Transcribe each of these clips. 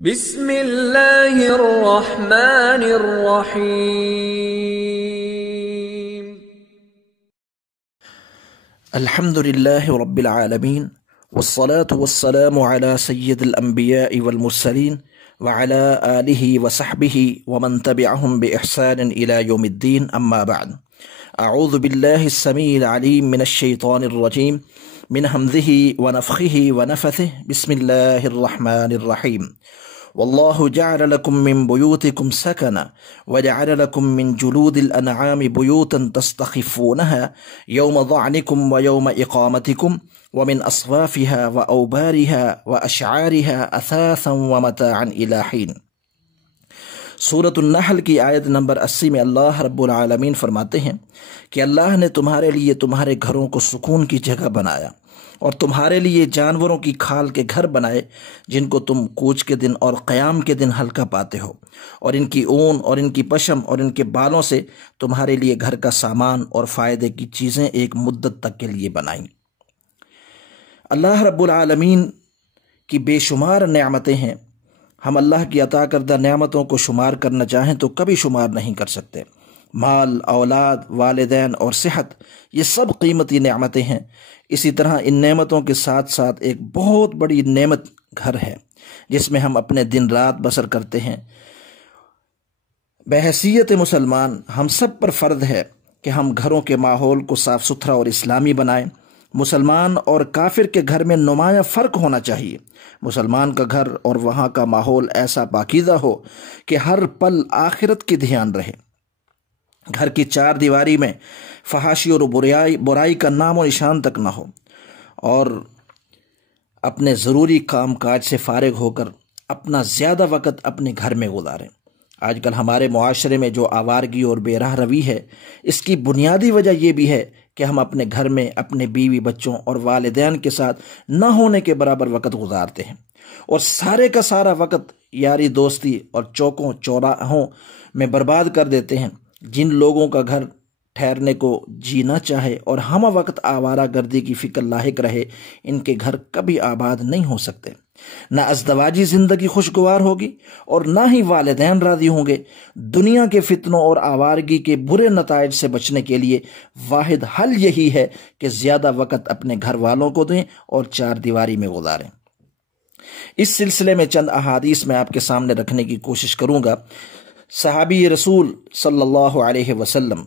بسم اللہ الرحمن الرحیم۔ الحمد للہ رب العالمین والصلاة والسلام على سید الانبیاء والمرسلین وعلى آلہ وصحبہ ومن تبعہم بإحسان الى یوم الدین، اما بعد۔ اعوذ باللہ السمیع العلیم من الشیطان الرجیم من حمزہ ونفخہ ونفثہ، بسم اللہ الرحمن الرحیم۔ واللہ جعل لکم من بیوتکم سکنا وجعل لکم من جلود الانعام بیوتا تستخفونها یوم ضعنکم ویوم اقامتکم ومن اصوافها واوبارها واشعارها اثاثا ومتاعا الى حین۔ سورۃ النحل کی آیت نمبر 80 میں اللہ رب العالمین فرماتے ہیں کہ اللہ نے تمہارے لیے تمہارے گھروں کو سکون کی جگہ بنایا اور تمہارے لیے جانوروں کی کھال کے گھر بنائے جن کو تم کوچ کے دن اور قیام کے دن ہلکا پاتے ہو، اور ان کی اون اور ان کی پشم اور ان کے بالوں سے تمہارے لیے گھر کا سامان اور فائدے کی چیزیں ایک مدت تک کے لیے بنائیں۔ اللہ رب العالمین کی بے شمار نعمتیں ہیں، ہم اللہ کی عطا کردہ نعمتوں کو شمار کرنا چاہیں تو کبھی شمار نہیں کر سکتے۔ مال، اولاد، والدین اور صحت، یہ سب قیمتی نعمتیں ہیں۔ اسی طرح ان نعمتوں کے ساتھ ساتھ ایک بہت بڑی نعمت گھر ہے جس میں ہم اپنے دن رات بسر کرتے ہیں۔ بحیثیت مسلمان ہم سب پر فرض ہے کہ ہم گھروں کے ماحول کو صاف ستھرا اور اسلامی بنائیں۔ مسلمان اور کافر کے گھر میں نمایاں فرق ہونا چاہیے۔ مسلمان کا گھر اور وہاں کا ماحول ایسا پاکیزہ ہو کہ ہر پل آخرت کی دھیان رہے۔ گھر کی چار دیواری میں فحاشی اور برائی کا نام و نشان تک نہ ہو، اور اپنے ضروری کام کاج سے فارغ ہو کر اپنا زیادہ وقت اپنے گھر میں گزاریں۔ آج کل ہمارے معاشرے میں جو آوارگی اور بے راہ روی ہے، اس کی بنیادی وجہ یہ بھی ہے کہ ہم اپنے گھر میں اپنے بیوی بچوں اور والدین کے ساتھ نہ ہونے کے برابر وقت گزارتے ہیں، اور سارے کا سارا وقت یاری دوستی اور چوکوں چوراہوں میں برباد کر دیتے ہیں۔ جن لوگوں کا گھر ٹھہرنے کو جینا چاہے اور ہم وقت آوارہ گردی کی فکر لاحق رہے، ان کے گھر کبھی آباد نہیں ہو سکتے۔ نہ ازدواجی زندگی خوشگوار ہوگی اور نہ ہی والدین راضی ہوں گے۔ دنیا کے فتنوں اور آوارگی کے برے نتائج سے بچنے کے لیے واحد حل یہی ہے کہ زیادہ وقت اپنے گھر والوں کو دیں اور چار دیواری میں گزاریں۔ اس سلسلے میں چند احادیث میں آپ کے سامنے رکھنے کی کوشش کروں گا۔ صحابی رسول صلی اللہ علیہ وسلم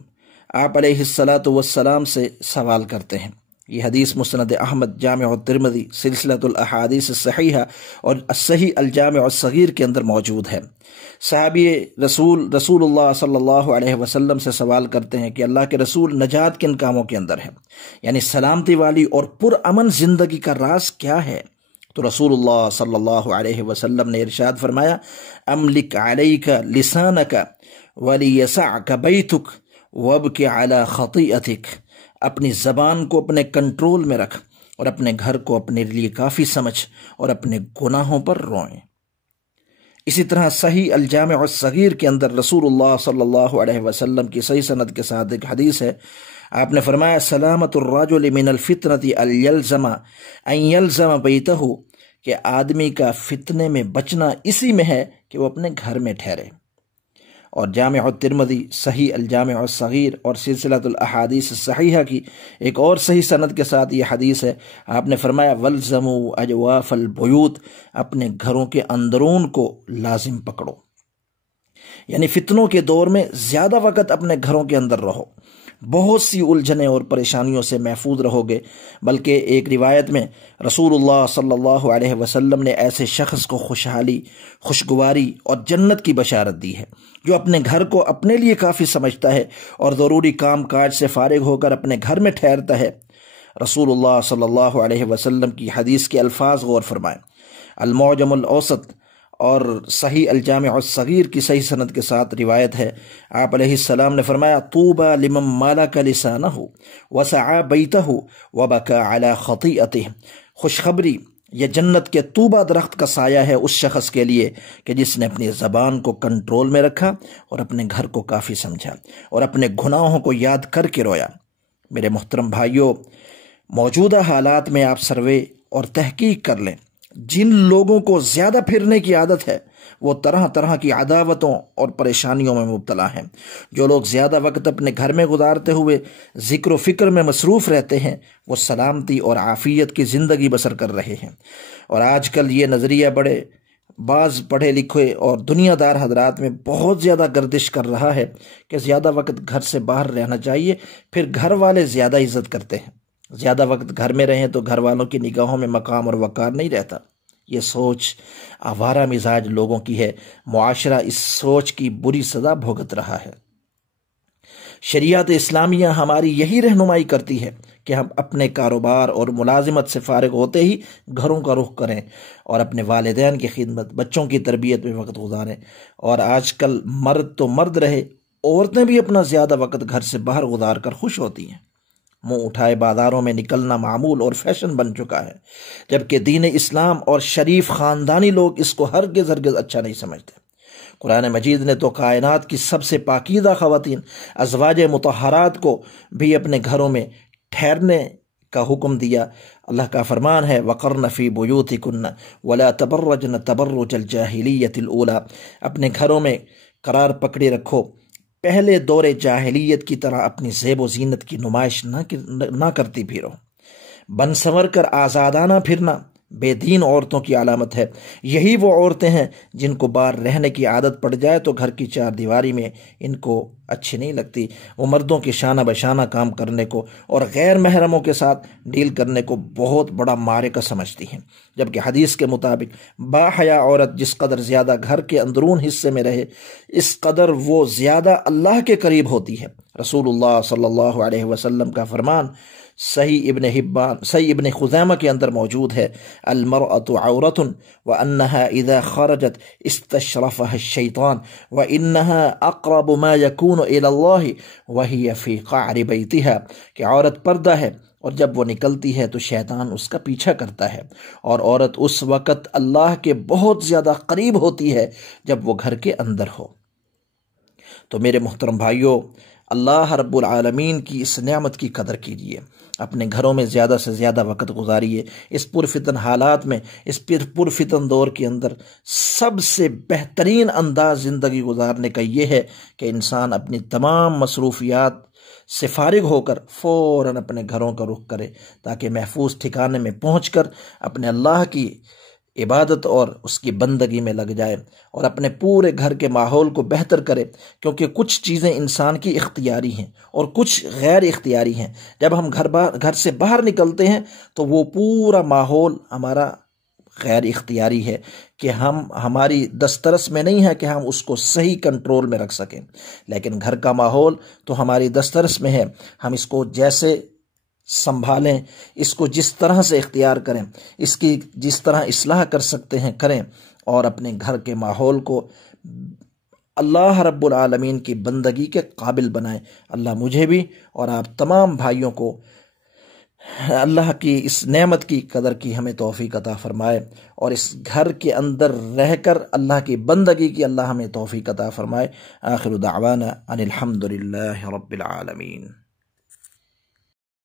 آپ علیہ السلام سے سوال کرتے ہیں۔ یہ حدیث مسند احمد، جامع الترمذی، سلسلۃ الاحادیث الصحیحہ اور الصحیح الجامع الصغیر کے اندر موجود ہے۔ صحابی رسول اللہ صلی اللہ علیہ وسلم سے سوال کرتے ہیں کہ اللہ کے رسول، نجات کن کاموں کے اندر ہے؟ یعنی سلامتی والی اور پرامن زندگی کا راز کیا ہے؟ تو رسول اللہ صلی اللہ علیہ وسلم نے ارشاد فرمایا، املک علیک لسانک ولیسعک بیتک وابک علی خطیئتک۔ اپنی زبان کو اپنے کنٹرول میں رکھ اور اپنے گھر کو اپنے لیے کافی سمجھ اور اپنے گناہوں پر روئیں۔ اسی طرح صحیح الجامع الصغیر کے اندر رسول اللہ صلی اللہ علیہ وسلم کی صحیح سند کے ساتھ ایک حدیث ہے۔ آپ نے فرمایا، سلامت الرجل من الفتنۃ ان یلزم بیتہ، کہ آدمی کا فتنے میں بچنا اسی میں ہے کہ وہ اپنے گھر میں ٹھہرے۔ اور جامع الترمذی، صحیح الجامع الصغیر اور سلسلۃ الاحادیث الصحیحہ کی ایک اور صحیح سند کے ساتھ یہ حدیث ہے۔ آپ نے فرمایا، والزموا اجواف البیوت، اپنے گھروں کے اندرون کو لازم پکڑو۔ یعنی فتنوں کے دور میں زیادہ وقت اپنے گھروں کے اندر رہو، بہت سی الجھنیں اور پریشانیوں سے محفوظ رہو گے۔ بلکہ ایک روایت میں رسول اللہ صلی اللہ علیہ وسلم نے ایسے شخص کو خوشحالی، خوشگواری اور جنت کی بشارت دی ہے جو اپنے گھر کو اپنے لیے کافی سمجھتا ہے اور ضروری کام کاج سے فارغ ہو کر اپنے گھر میں ٹھہرتا ہے۔ رسول اللہ صلی اللہ علیہ وسلم کی حدیث کے الفاظ غور فرمائیں۔ المعجم الاوسط اور صحیح الجامع الصغیر کی صحیح سند کے ساتھ روایت ہے، آپ علیہ السلام نے فرمایا، طوبی لمن مالک لسانہ وسعى بیتہ وبکى علی خطیئتہ۔ خوشخبری یا جنت کے طوبہ درخت کا سایہ ہے اس شخص کے لیے کہ جس نے اپنی زبان کو کنٹرول میں رکھا اور اپنے گھر کو کافی سمجھا اور اپنے گناہوں کو یاد کر کے رویا۔ میرے محترم بھائیوں، موجودہ حالات میں آپ سروے اور تحقیق کر لیں جن لوگوں کو زیادہ پھرنے کی عادت ہے وہ طرح طرح کی عداوتوں اور پریشانیوں میں مبتلا ہیں۔ جو لوگ زیادہ وقت اپنے گھر میں گزارتے ہوئے ذکر و فکر میں مصروف رہتے ہیں وہ سلامتی اور عافیت کی زندگی بسر کر رہے ہیں۔ اور آج کل یہ نظریہ بعض پڑھے لکھے اور دنیا دار حضرات میں بہت زیادہ گردش کر رہا ہے کہ زیادہ وقت گھر سے باہر رہنا چاہیے، پھر گھر والے زیادہ عزت کرتے ہیں۔ زیادہ وقت گھر میں رہیں تو گھر والوں کی نگاہوں میں مقام اور وقار نہیں رہتا۔ یہ سوچ آوارہ مزاج لوگوں کی ہے۔ معاشرہ اس سوچ کی بری سزا بھگت رہا ہے۔ شریعت اسلامیہ ہماری یہی رہنمائی کرتی ہے کہ ہم اپنے کاروبار اور ملازمت سے فارغ ہوتے ہی گھروں کا رخ کریں اور اپنے والدین کی خدمت، بچوں کی تربیت میں وقت گزاریں۔ اور آج کل مرد تو مرد رہے، عورتیں بھی اپنا زیادہ وقت گھر سے باہر گزار کر خوش ہوتی ہیں۔ منہ اٹھائے بازاروں میں نکلنا معمول اور فیشن بن چکا ہے، جبکہ دین اسلام اور شریف خاندانی لوگ اس کو ہرگز اچھا نہیں سمجھتے۔ قرآن مجید نے تو کائنات کی سب سے پاکیزہ خواتین ازواج مطہرات کو بھی اپنے گھروں میں ٹھہرنے کا حکم دیا۔ اللہ کا فرمان ہے وَقَرْنَ فِي بُيُوتِكُنَّ وَلَا تَبَرَّجْنَ تَبَرُّجَ الْجَاهِلِيَّةِ الْأُولَى، اپنے گھروں میں قرار پکڑے رکھو، پہلے دور جاہلیت کی طرح اپنی زیب و زینت کی نمائش نہ کرتی پھرو۔ بن سنور کر آزادانہ پھرنا بے دین عورتوں کی علامت ہے۔ یہی وہ عورتیں ہیں جن کو باہر رہنے کی عادت پڑ جائے تو گھر کی چار دیواری میں ان کو اچھی نہیں لگتی۔ وہ مردوں کے شانہ بشانہ کام کرنے کو اور غیر محرموں کے ساتھ ڈیل کرنے کو بہت بڑا معرکہ سمجھتی ہیں، جبکہ حدیث کے مطابق باحیا عورت جس قدر زیادہ گھر کے اندرون حصے میں رہے اس قدر وہ زیادہ اللہ کے قریب ہوتی ہے۔ رسول اللہ صلی اللہ علیہ وسلم کا فرمان صحیح ابن خزیمہ کے اندر موجود ہے، المرأة عورة وأنها إذا خرجت استشرفها الشيطان وإنها أقرب ما يكون إلى الله وهي في قعر بيتها، کہ عورت پردہ ہے اور جب وہ نکلتی ہے تو شیطان اس کا پیچھا کرتا ہے، اور عورت اس وقت اللہ کے بہت زیادہ قریب ہوتی ہے جب وہ گھر کے اندر ہو۔ تو میرے محترم بھائیوں، اللہ رب العالمین کی اس نعمت کی قدر کیجیے، اپنے گھروں میں زیادہ سے زیادہ وقت گزاریے۔ اس پرفتن حالات میں، اس پرفتن دور کے اندر سب سے بہترین انداز زندگی گزارنے کا یہ ہے کہ انسان اپنی تمام مصروفیات سے فارغ ہو کر فوراً اپنے گھروں کا رخ کرے، تاکہ محفوظ ٹھکانے میں پہنچ کر اپنے اللہ کی عبادت اور اس کی بندگی میں لگ جائے اور اپنے پورے گھر کے ماحول کو بہتر کرے، کیونکہ کچھ چیزیں انسان کی اختیاری ہیں اور کچھ غیر اختیاری ہیں۔ جب ہم گھر سے باہر نکلتے ہیں تو وہ پورا ماحول ہمارا غیر اختیاری ہے کہ ہماری دسترس میں نہیں ہے کہ ہم اس کو صحیح کنٹرول میں رکھ سکیں، لیکن گھر کا ماحول تو ہماری دسترس میں ہے۔ ہم اس کو جیسے سنبھالیں، اس کو جس طرح سے اختیار کریں، اس کی جس طرح اصلاح کر سکتے ہیں کریں، اور اپنے گھر کے ماحول کو اللہ رب العالمین کی بندگی کے قابل بنائیں۔ اللہ مجھے بھی اور آپ تمام بھائیوں کو اللہ کی اس نعمت کی قدر کی ہمیں توفیق عطا فرمائے، اور اس گھر کے اندر رہ کر اللہ کی بندگی کی اللہ ہمیں توفیق عطا فرمائے۔ آخر دعوانا ان الحمد للہ رب العالمین۔